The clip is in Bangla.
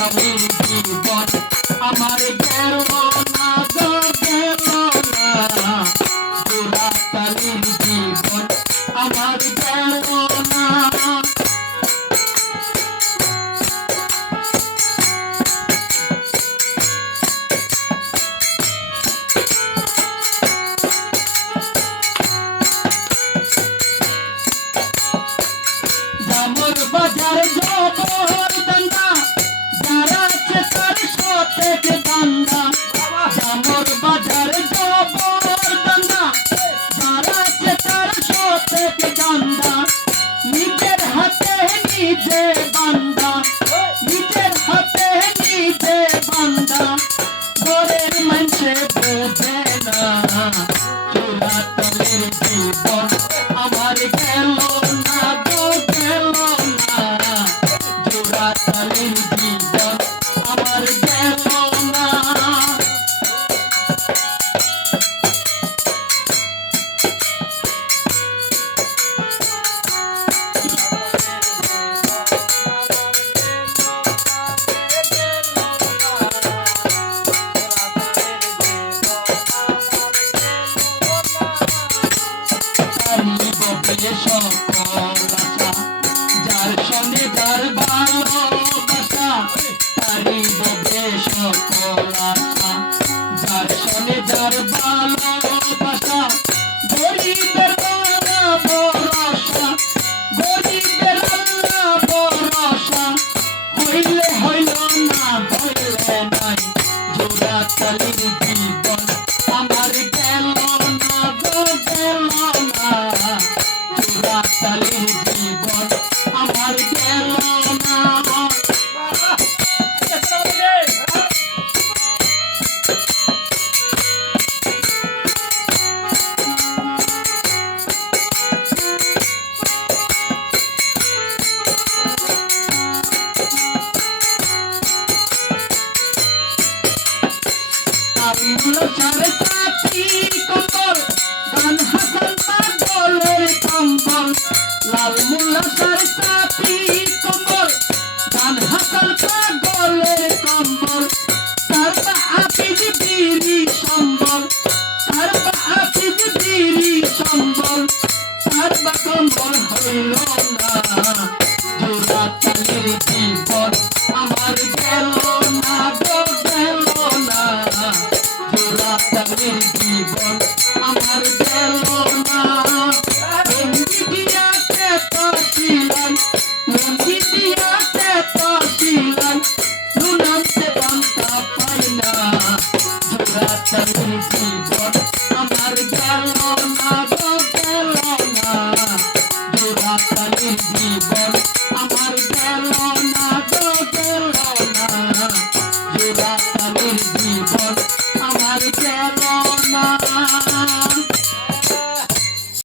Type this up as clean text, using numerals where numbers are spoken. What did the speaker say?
তালির জীবন আমার গেল না গো গেল না জোড়া তালির জীবন আমার গেল না জামর বাজার জবর দান্দা যারা আছে তার সতেজ দান্দা জামর বাজার জবর দান্দা যারা আছে তার সতেজ দান্দা নিজের হাতে নিজে বান্দা নিজের হাতে নিজে বান্দা ঘরের মানুষে বোঝে না চূড়া তলের জীবন আমার গেল না গো গেল না জোড়া তলের জীবন আমার গেল না সকল আশা যার সঙ্গে যার ভালোবাসা তারই হবে সকল আশা যার সঙ্গে যার ভালোবাসা গরিবের বাবা ভরসা গরিবের আল্লাহ ভরসা হইলে হইল না হইলে নাই জোড়া তালির জীবন আমার গেল না গো গেল না জোড়া তালির জীবন আমার গেল না সাড়ে সাতি কম্বল গান হাসান পাগলের কম্বল লাল মুল্লা সাড়ে সাতি কম্বল গান হাসান পাগলের কম্বল তার হাফিজ বিড়ি সম্বল তার হাফিজ বিড়ি সম্বল তার কম্বল হইল না জোড়া তালির জীবন আমার গেল না গো গেল না জোড়া তালির জীবন আমার গেল না